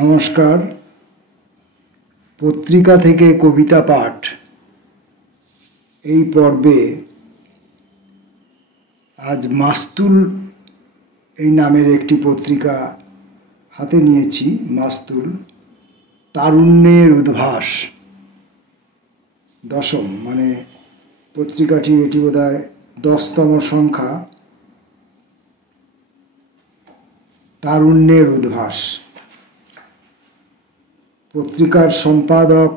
নমস্কার। পত্রিকা থেকে কবিতা পাঠ এই পর্বে আজ মাস্তুল এই নামের একটি পত্রিকা হাতে নিয়েছি। মাস্তুল তারুণ্যের উদ্ভাস দশম, মানে পত্রিকাটি এটি বোধহয় 10তম সংখ্যা। তারুণ্যের উদ্ভাস। পত্রিকার সম্পাদক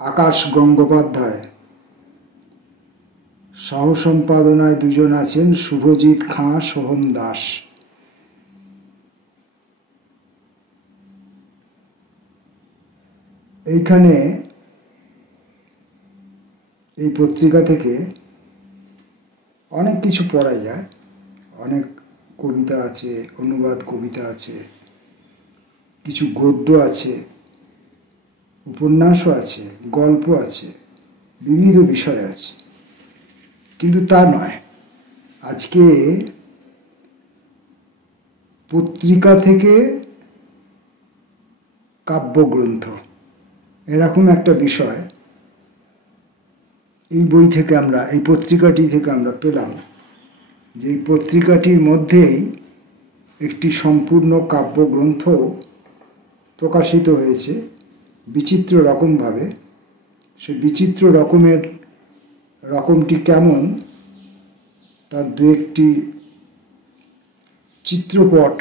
আকাশ গঙ্গোপাধ্যায়। সহ সম্পাদনায় দুজন আছেন, শুভজিৎ খাঁ, সোহম দাস। এইখানে এই পত্রিকা থেকে অনেক কিছু পড়া যায়। অনেক কবিতা আছে, অনুবাদ কবিতা আছে, কিছু গদ্য আছে, উপন্যাসও আছে, গল্প আছে, বিবিধ বিষয় আছে। কিন্তু তা নয়, আজকে পত্রিকা থেকে কাব্যগ্রন্থ এরকম একটা বিষয় এই বই থেকে আমরা, এই পত্রিকাটি থেকে আমরা পেলাম, যে এই পত্রিকাটির মধ্যেই একটি সম্পূর্ণ কাব্যগ্রন্থ প্রকাশিত হয়েছে বিচিত্র রকমভাবে। সে বিচিত্র রকমটি কেমন তার দু একটি চিত্রপট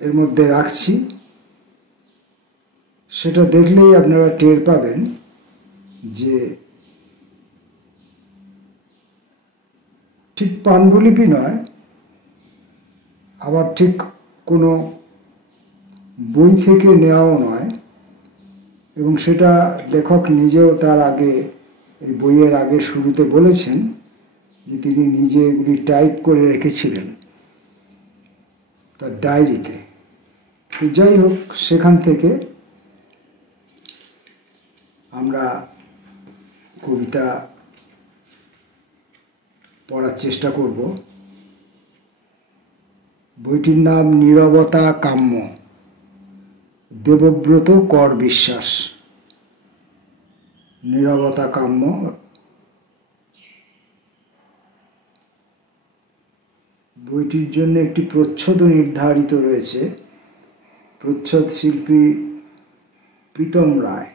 এর মধ্যে রাখছি। সেটা দেখলেই আপনারা টের পাবেন যে ঠিক পাণ্ডুলিপি নয়, আবার ঠিক কোনো বই থেকে নেওয়াও নয়, এবং সেটা লেখক নিজেও তার আগে, এই বইয়ের আগে শুরুতে বলেছেন যে তিনি নিজে এগুলি টাইপ করে রেখেছিলেন তার ডায়েরিতে। তো যাই হোক, সেখান থেকে আমরা কবিতা পড়ার চেষ্টা করব। বইটির নাম নীরবতা কাম্য, দেবব্রত কর বিশ্বাস। নীরবতা কাম্য। বইটির জন্য একটি প্রচ্ছদ নির্ধারিত রয়েছে। প্রচ্ছদ শিল্পী প্রীতম রায়।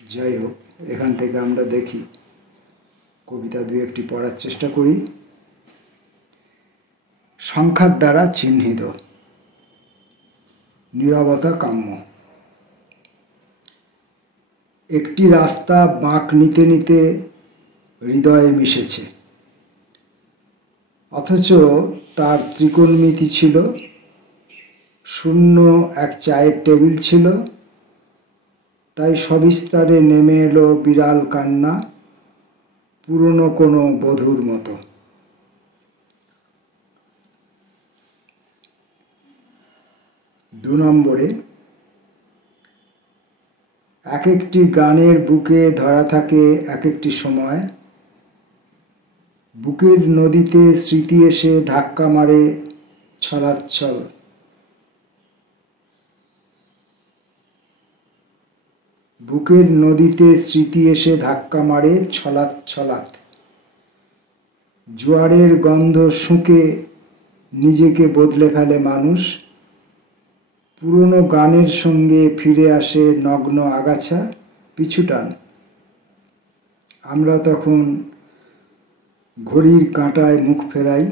যাই হোক, এখান থেকে আমরা দেখি, কবিতা দু একটি পড়ার চেষ্টা করি। সংখ্যার দ্বারা চিহ্নিত। নীরবতা কাম্য। একটি রাস্তা বাঁক নিতে নিতে হৃদয়ে মিশেছে, অথচ তার ত্রিকোণমিতি ছিল। শূন্য এক চায়ের টেবিল ছিল, তাই সবিস্তারে নেমে এলো বিড়াল কান্না, পুরনো কোনো বধূর মতো। দু নম্বরে, এক একটি গানের বুকে ধরা থাকে এক একটি সময়। বুকের নদীতে স্মৃতি এসে ধাক্কা মারে ছলাচ্ছল। বুকের নদীতে স্মৃতি এসে ধাক্কা মারে ছলাৎ ছলাৎ। জোয়ারের গন্ধ শুঁকে নিজেকে বদলে ফেলে মানুষ। পুরনো গানের সঙ্গে ফিরে আসে নগ্ন আগাছা, পিছুটান। আমরা তখন ঘড়ির কাঁটায় মুখ ফেরাই,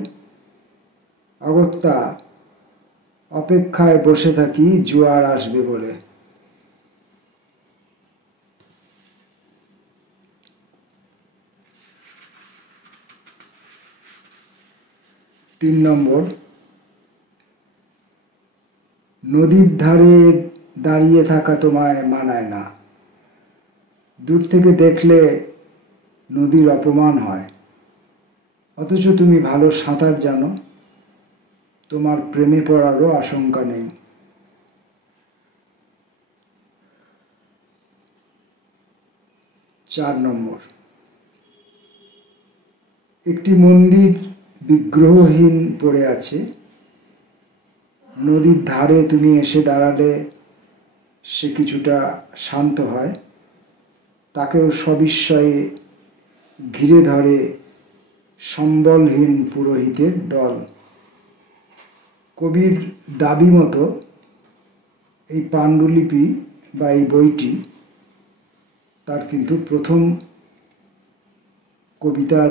অগত্যা অপেক্ষায় বসে থাকি জোয়ার আসবে বলে। তিন নম্বর, নদীর ধারে দাঁড়িয়ে থাকা তোমায় মানায় না। দূর থেকে দেখলে নদীর অপমান হয়, অথচ তুমি ভালো সাঁতার জানো, তোমার প্রেমে পড়ারও আশঙ্কা নেই। চার নম্বর, একটি মন্দির বিগ্রহহীন পড়ে আছে। নদীর ধারে তুমি এসে দাঁড়ালে সে কিছুটা শান্ত হয়। তাকেও সবিস্ময়ে ঘিরে ধরে সম্বলহীন পুরোহিতের দল। কবির দাবি মতো এই পাণ্ডুলিপি বা এই বইটি তার কিন্তু প্রথম কবিতার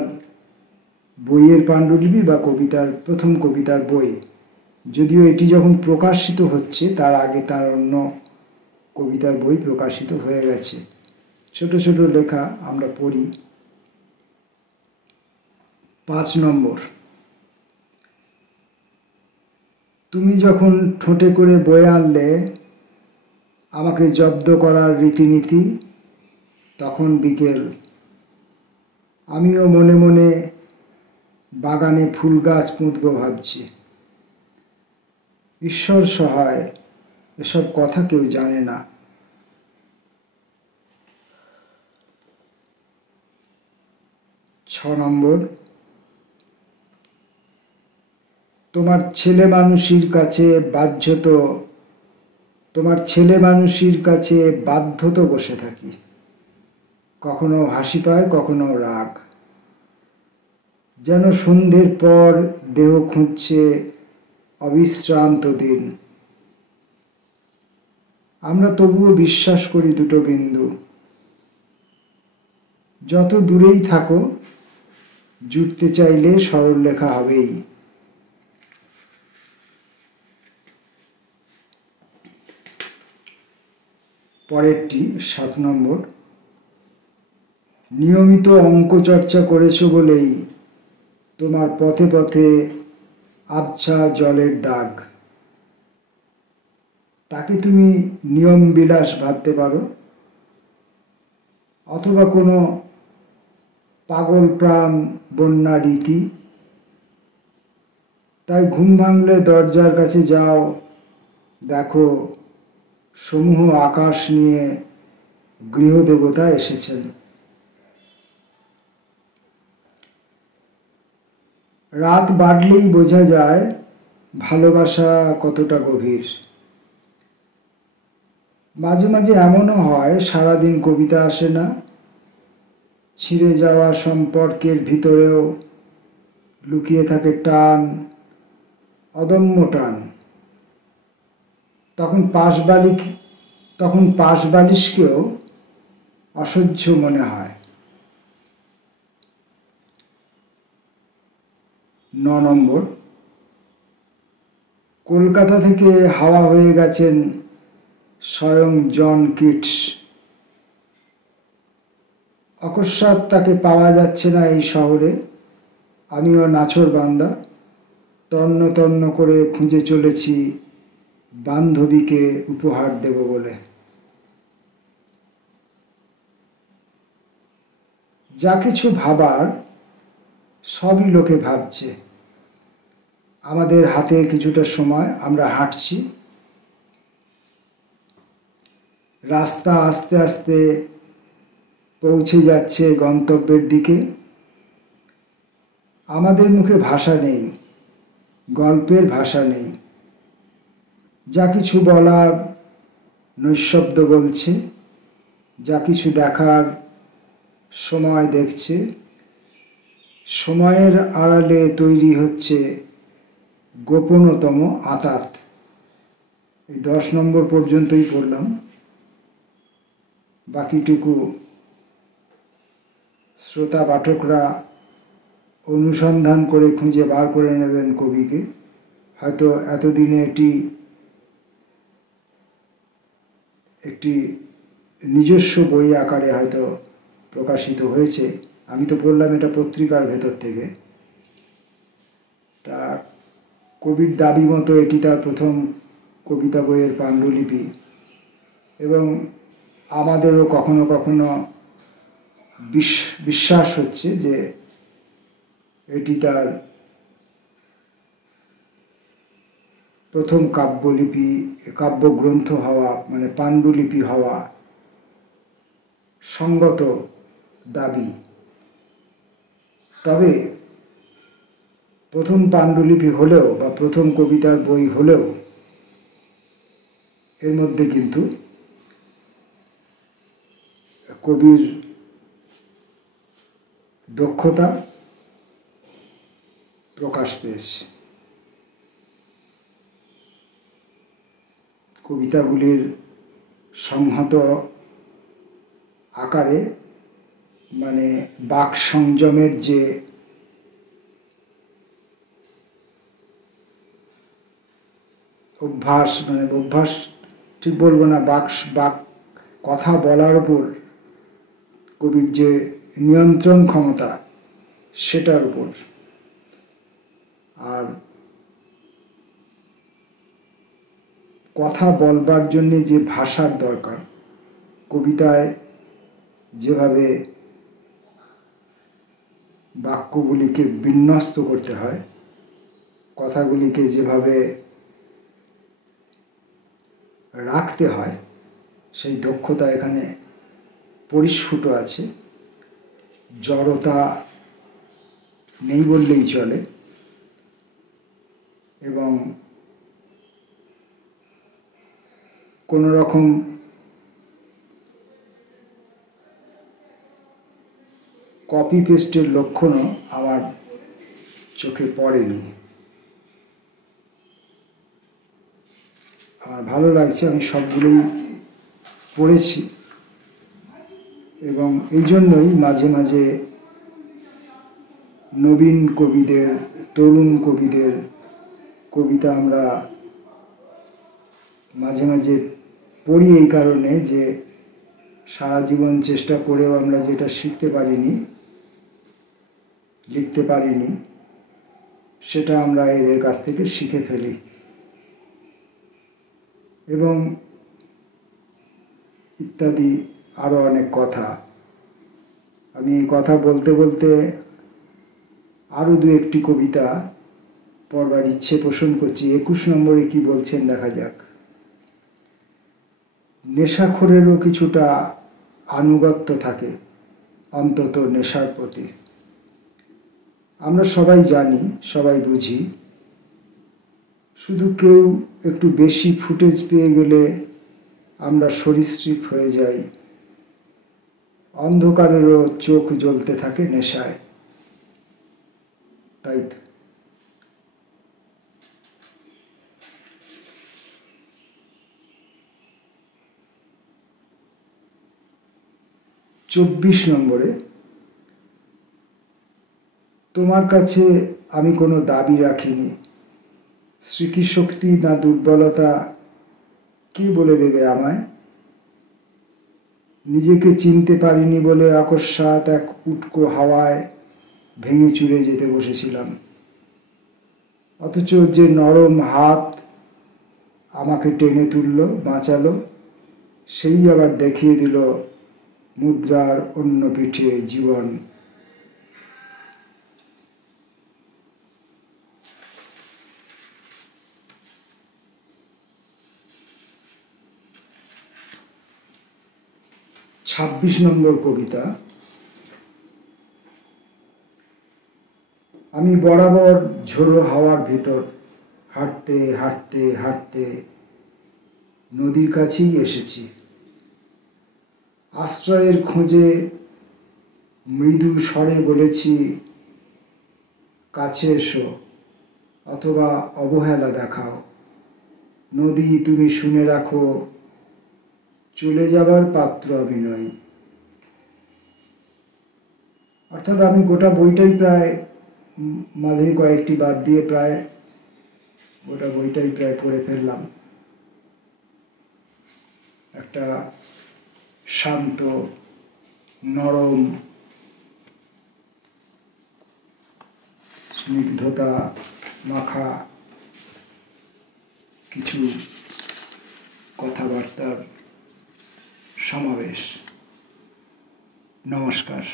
বইয়ের পাণ্ডুলিপি বা প্রথম কবিতার বই। যদিও এটি যখন প্রকাশিত হচ্ছে তার আগে তার অন্য কবিতার বই প্রকাশিত হয়ে গেছে। ছোট ছোট লেখা আমরা পড়ি। 5 নম্বর, তুমি যখন ঠোঁটে করে বয়ে আনলে আমাকে জব্দ করার রীতিনীতি, তখন বিকেল। আমিও মনে মনে বাগানে ফুল গাছ পুঁতব ভাবছি। ঈশ্বর সহায়, এসব কথা কেউ জানে না। 6 নম্বর, তোমার ছেলে মানুষের কাছে বাধ্য তো বসে থাকি। কখনো হাসি পায়, কখনো রাগ। যেন সন্ধ্যের পর দেহ খুঁজছে অবিশ্রান্ত দিন। আমরা তবুও বিশ্বাস করি দুটো বিন্দু। যত দূরেই থাকো, জুটতে চাইলে সরলরেখা হবেই। পরেরটি 7 নম্বর, নিয়মিত অঙ্ক চর্চা করেছো বলেই তোমার পথে পথে আবছা জলের দাগ। তাকে তুমি নিয়ম বিলাস ভাবতে পারো, অথবা কোনো পাগল প্রাণ বন্যা রীতি। তাই ঘুম ভাঙলে দরজার কাছে যাও, দেখো সমূহ আকাশ নিয়ে গৃহদেবতা এসেছেন। রাত বাড়লেই বোঝা যায় ভালোবাসা কতটা গভীর। মাঝে মাঝে এমনও হয় সারাদিন কবিতা আসে না। ছিঁড়ে যাওয়া সম্পর্কের ভিতরেও লুকিয়ে থাকে টান, অদম্য টান। তখন পাশবালিশকেও অসহ্য মনে হয়। 9 নম্বর, কলকাতা থেকে হাওয়া হয়ে গেছেন স্বয়ং জন কিটস। অকস্মাৎ তাকে পাওয়া যাচ্ছে না এই শহরে। আমিও নাছোড়বান্দা, তন্ন তন্ন করে খুঁজে চলেছি বান্ধবীকে উপহার দেব বলে। যা কিছু ভাবার সবই লোকে ভাবছে। আমাদের হাতে কিছুটা সময়, আমরা হাঁটছি। রাস্তা আস্তে আস্তে পৌঁছে যাচ্ছে গন্তব্যের দিকে। আমাদের মুখে ভাষা নেই, গল্পের ভাষা নেই। যা কিছু বলার নৈঃশব্দ বলছে, যা কিছু দেখার সময় দেখছে। সময়ের আড়ালে তৈরি হচ্ছে গোপনতম আঁতাত। এই 10 নম্বর পর্যন্তই পড়লাম। বাকিটুকু শ্রোতা পাঠকরা অনুসন্ধান করে খুঁজে বার করে নেবেন কবিকে। হয়তো এতদিনে একটি নিজস্ব বই আকারে হয়তো প্রকাশিত হয়েছে। আমি তো পড়লাম এটা পত্রিকার ভেতর থেকে। তা কবির দাবি মতো এটি তার প্রথম কবিতা বইয়ের পাণ্ডুলিপি, এবং আমাদেরও কখনো কখনো বিশ্বাস হচ্ছে যে এটি তার প্রথম কাব্যগ্রন্থ হওয়া, মানে পাণ্ডুলিপি হওয়া সঙ্গত দাবি। তবে প্রথম পাণ্ডুলিপি হলেও বা প্রথম কবিতার বই হলেও এর মধ্যে কিন্তু কবির দক্ষতা প্রকাশ পেয়েছে। কবিতাগুলির সংহত আকারে মানে বাক সংযমের যে অভ্যাস, মানে অভ্যাস ঠিক বলবো না, বাক কথা বলার উপর কবির যে নিয়ন্ত্রণ ক্ষমতা সেটার উপর, আর কথা বলবার জন্য যে ভাষার দরকার, কবিতায় যেভাবে বাক্যগুলিকে বিন্যস্ত করতে হয়, কথাগুলিকে যেভাবে রাখতে হয়, সেই দক্ষতা এখানে পরিস্ফুট আছে। জড়তা নেই বললেই চলে, এবং কোনো রকম কপি পেস্টের লক্ষণও আমার চোখে পড়েনি। আমার ভালো লাগছে, আমি সবগুলোই পড়েছি, এবং এই জন্যই মাঝে মাঝে নবীন কবিদের, তরুণ কবিদের কবিতা আমরা মাঝে মাঝে পড়ি, এই কারণে যে সারা জীবন চেষ্টা করেও আমরা যেটা শিখতে পারিনি, লিখতে পারিনি, সেটা আমরা এদের কাছ থেকে শিখে ফেলি। এবং ইত্যাদি আরও অনেক কথা। আমি এই কথা বলতে বলতে আরও দু একটি কবিতা পড়বার ইচ্ছে পোষণ করছি। 21 নম্বরে কি বলছেন দেখা যাক। নেশাখোরেরও কিছুটা আনুগত্য থাকে অন্তত নেশার প্রতি। আমরা সবাই জানি, সবাই বুঝি, শুধু কেউ একটু বেশি ফুটেজ পেয়ে গেলে আমরা সরীসৃপ হয়ে যাই। অন্ধকারেরও চোখ জ্বলতে থাকে নেশায়, তাই তো। 24 নম্বরে, তোমার কাছে আমি কোনো দাবি রাখিনি, স্মৃতিশক্তি না দুর্বলতা কি বলে দেবে আমায়। নিজেকে চিনতে পারিনি বলে আকস্মাৎ এক উটকো হাওয়ায় ভেঙে চুরে যেতে বসেছিলাম, অথচ যে নরম হাত আমাকে টেনে তুলল, বাঁচালো, সেই আবার দেখিয়ে দিল মুদ্রার অন্য পিঠে জীবন। ছাব্বিশ নম্বর কবিতা। আমি বরাবর ঝোড়ো হাওয়ার ভিতর হাঁটতে হাঁটতে হাঁটতে নদীর কাছেই এসেছি। আশ্রয়ের খোঁজে মৃদু স্বরে বলেছি, কাছে এসো অথবা অবহেলা দেখাও। নদী তুমি শুনে রাখো, চলে যাবার পাত্র আমি নই। অর্থাৎ আমি গোটা বইটাই প্রায়, মাঝে কয়েকটি বাদ দিয়ে প্রায় গোটা বইটাই প্রায় পড়ে ফেললাম। একটা শান্ত, নরম, স্নিগ্ধতা মাখা কিছু কথাবার্তার সমাবেশ। নমস্কার।